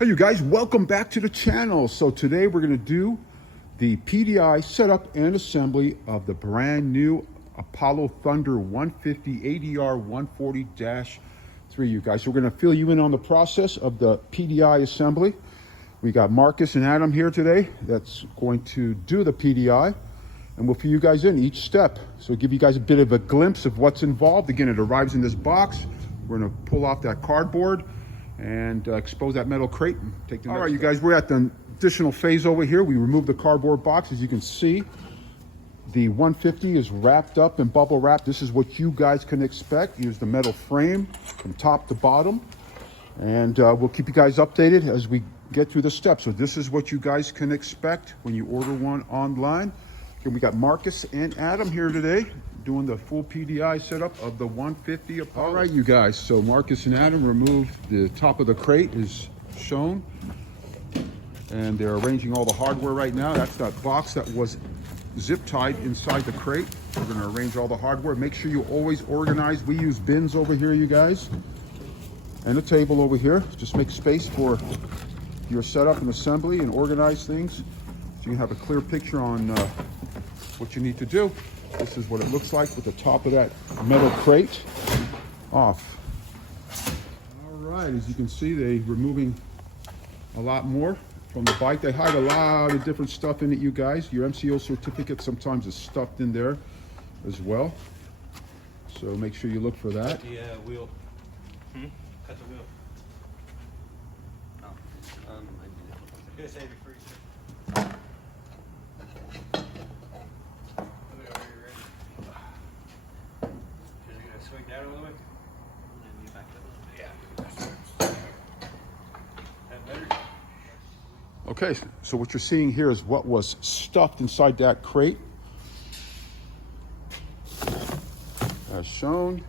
Hey you guys, welcome back to the channel. So today we're going to do the PDI setup and assembly of the brand new Apollo Thunder 150 ADR 140-3, you guys. So we're going to fill you in on the process of the PDI assembly. We got Marcus and Adam here today that's going to do the PDI, and we'll fill you guys in each step. So give you guys a bit of a glimpse of what's involved. Again, it arrives in this box. We're going to pull off that cardboard and expose that metal crate and take the next. All right, you guys, we're at the additional phase over here. We removed the cardboard box. As you can see, the 150 is wrapped up and bubble wrapped. This is what you guys can expect. Here's the metal frame from top to bottom, and we'll keep you guys updated as we get through the steps. So this is what you guys can expect when you order one online. And we got Marcus and Adam here today doing the full PDI setup of the 150 Apollo. All right, you guys, so Marcus and Adam removed the top of the crate is shown, and they're arranging all the hardware right now. That's that box that was zip tied inside the crate. We're going to arrange all the hardware. Make sure you always organize. We use bins over here, you guys, and a table over here. Just make space for your setup and assembly and organize things so you can have a clear picture on what you need to do. This is what it looks like with the top of that metal crate off. All right, as you can see, they're removing a lot more from the bike. They hide a lot of different stuff in it, you guys. Your MCO certificate sometimes is stuffed in there as well. So make sure you look for that. Cut the wheel. Cut the wheel. Oh, I'm gonna save you free. Swing down a little bit. And then you back up a little bit. Yeah. That better? Okay, so what you're seeing here is what was stuffed inside that crate. As shown.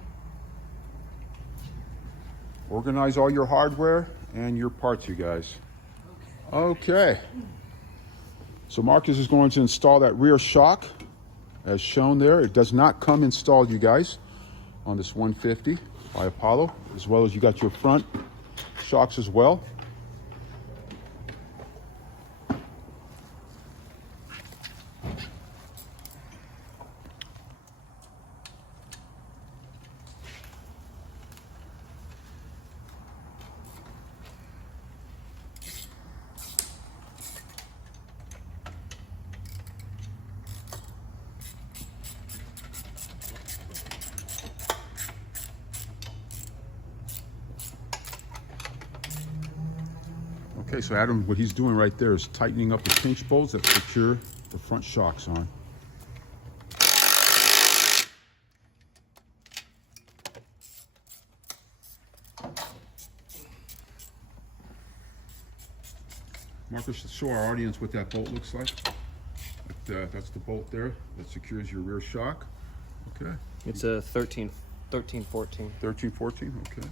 Organize all your hardware and your parts, you guys. Okay. So Marcus is going to install that rear shock as shown there. It does not come installed, you guys, on this 150 by Apollo, as well as you got your front shocks as well. Okay, so Adam, what he's doing right there is tightening up the pinch bolts that secure the front shocks on. Marcus, show our audience what that bolt looks like. That's the bolt there that secures your rear shock. Okay. It's a 13, 14. 13, 14, okay.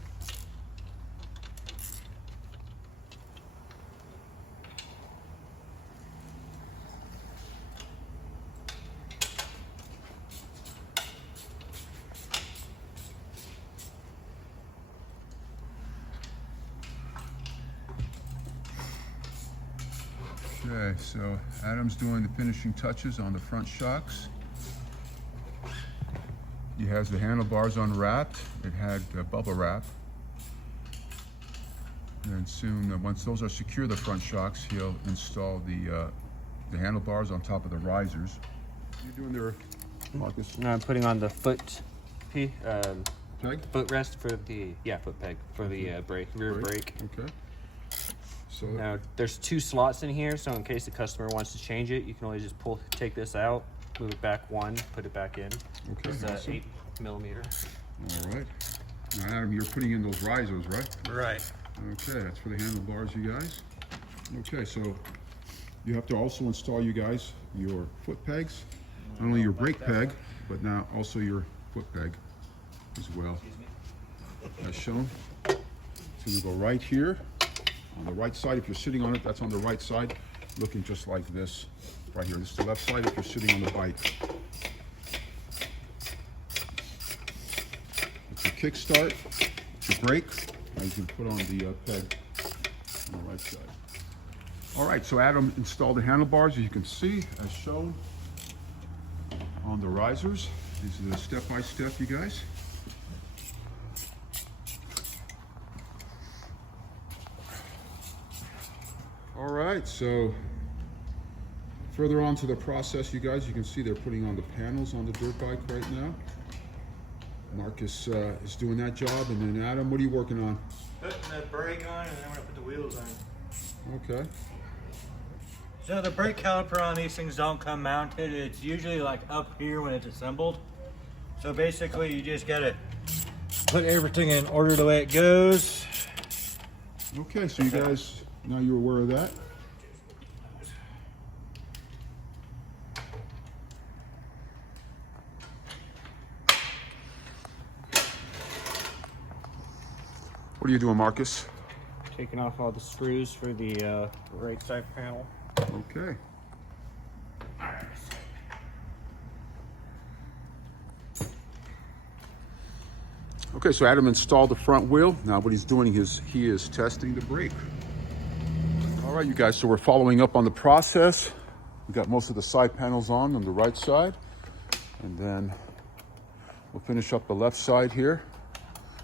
Okay, so Adam's doing the finishing touches on the front shocks. He has the handlebars unwrapped. It had bubble wrap. And soon, once those are secure, the front shocks, he'll install the handlebars on top of the risers. What are you doing there, Marcus? No, I'm putting on the foot Peg? footrest for the foot peg for the rear brake. Okay. So now there's two slots in here, so in case the customer wants to change it, you can always just take this out, move it back one, put it back in. Okay, it's awesome. 8 millimeter. All right. Now Adam, you're putting in those risers, right? Right. Okay, that's for the handlebars, you guys. Okay, so you have to also install, you guys, your foot pegs. Not only your brake peg, but now also your foot peg as well. As shown. It's going to go right here on the right side. If you're sitting on it, that's on the right side, looking just like this right here. This is the left side if you're sitting on the bike. It's a kickstart, it's a brake. Now you can put on the peg on the right right side. All right, so Adam installed the handlebars, as you can see, as shown on the risers. These are the step-by-step, you guys. All right, so further on to the process, you guys, you can see they're putting on the panels on the dirt bike right now. Marcus is doing that job, and then Adam, what are you working on? Putting the brake on, and then we're gonna put the wheels on. Okay. So the brake caliper on these things don't come mounted. It's usually like up here when it's assembled. So basically you just gotta put everything in order the way it goes. Okay, so you guys, now you're aware of that. What are you doing, Marcus? Taking off all the screws for the right side panel. Okay. Okay, so Adam installed the front wheel. Now what he's doing is he is testing the brake. All right, you guys, so we're following up on the process. We got most of the side panels on the right side. And then we'll finish up the left side here.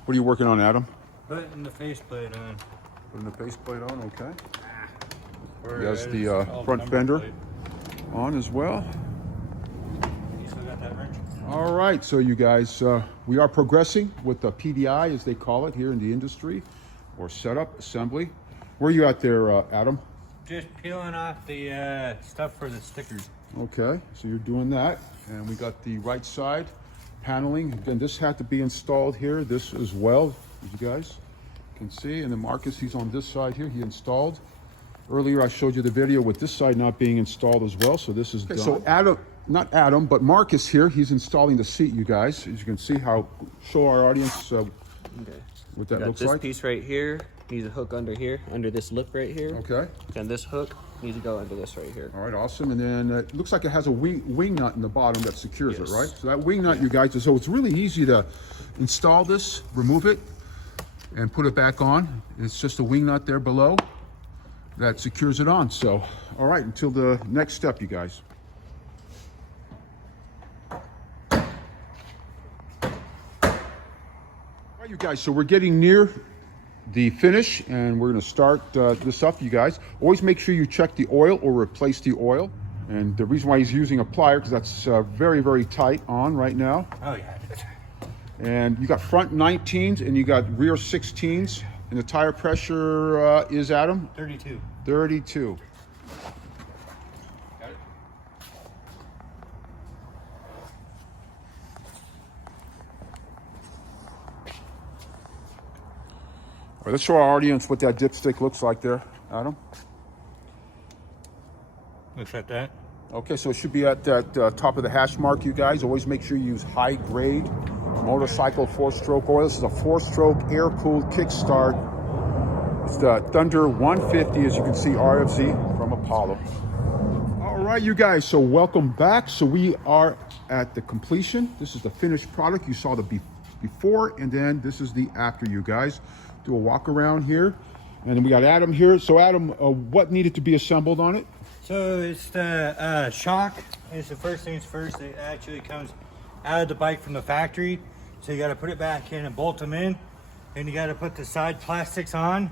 What are you working on, Adam? Putting the faceplate on. Putting the faceplate on, okay. Or He has the front fender on as well. You still got that wrench? All right, so you guys, we are progressing with the PDI, as they call it here in the industry, or setup assembly. Where are you at there, Adam? Just peeling off the stuff for the stickers. Okay, so you're doing that, and we got the right side paneling. Again, this had to be installed here, this as well, as you guys can see. And then Marcus, he's on this side here, he installed. Earlier I showed you the video with this side not being installed as well, so this is done. So Adam, not Adam, but Marcus here, he's installing the seat, you guys. As you can see, show our audience what that looks This like. piece right here needs a hook under here, under this lip right here. Okay. And this hook needs to go under this right here. All right, awesome. And then it looks like it has a wing nut in the bottom that secures it, Yes. right? So that wing nut, you guys, so it's really easy to install this, remove it, and put it back on. It's just a wing nut there below that secures it on. So, all right, until the next step, you guys. All right, you guys, so we're getting near the finish, and we're going to start this up, you guys. Always make sure you check the oil or replace the oil. And the reason why he's using a plier, because that's very, very tight on right now. Oh yeah. And you got front 19s and you got rear 16s. And the tire pressure is, Adam? 32. 32. Got it? All right, let's show our audience what that dipstick looks like there, Adam. Looks like that. Okay, so it should be at that top of the hash mark, you guys. Always make sure you use high grade motorcycle 4-stroke oil. This is a 4-stroke air-cooled kickstart. It's the Thunder 150, as you can see, RFZ from Apollo. All right, you guys, so welcome back. So we are at the completion. This is the finished product. You saw the before, and then this is the after, you guys. Do a walk around here. And then we got Adam here. So Adam, what needed to be assembled on it? So it's the shock. It's the first things first. It actually comes out of the bike from the factory. So you got to put it back in and bolt them in. And you got to put the side plastics on.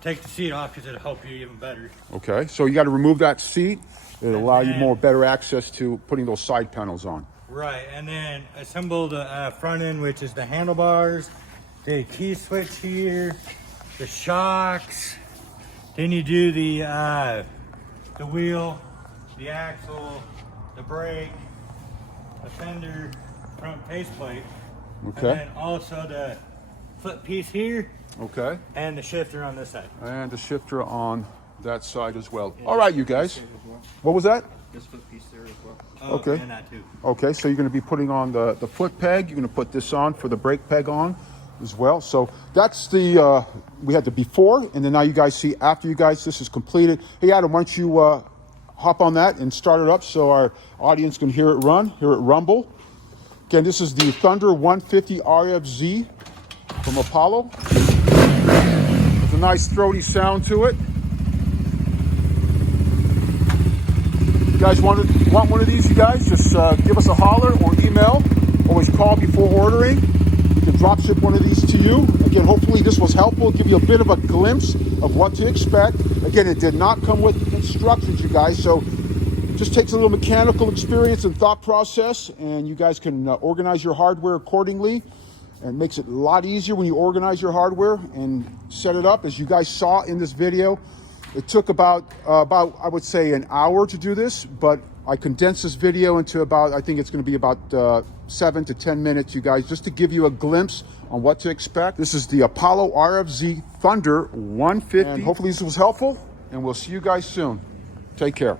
Take the seat off because it'll help you even better. Okay, so you got to remove that seat. It'll allow you more better access to putting those side panels on. Right, and then assemble the front end, which is the handlebars, the key switch here, the shocks. Then you do the wheel, the axle, the brake, the fender, front faceplate. Okay. And then also the flip piece here. Okay. And the shifter on this side. And the shifter on that side as well. All right, you guys. What was that? This foot piece there as well. Oh, Okay. And that too. Okay, so you're going to be putting on the foot peg. You're going to put this on for the brake peg on as well. So that's the, we had the before, and then now you guys see after, you guys. This is completed. Hey, Adam, why don't you hop on that and start it up so our audience can hear it run, hear it rumble. Again, this is the Thunder 150 RFZ from Apollo. There's a nice throaty sound to it. guys want one of these, you guys, just give us a holler or email. Always call before ordering. We can drop ship one of these to you. Again, hopefully this was helpful, give you a bit of a glimpse of what to expect. Again, it did not come with instructions, you guys, so it just takes a little mechanical experience and thought process, and you guys can organize your hardware accordingly. And it makes it a lot easier when you organize your hardware and set it up. As you guys saw in this video, it took about I would say an hour to do this, but I condensed this video into I think it's going to be about 7 to 10 minutes, you guys, just to give you a glimpse on what to expect. This is the Apollo RFZ Thunder 150. And hopefully this was helpful, and we'll see you guys soon. Take care.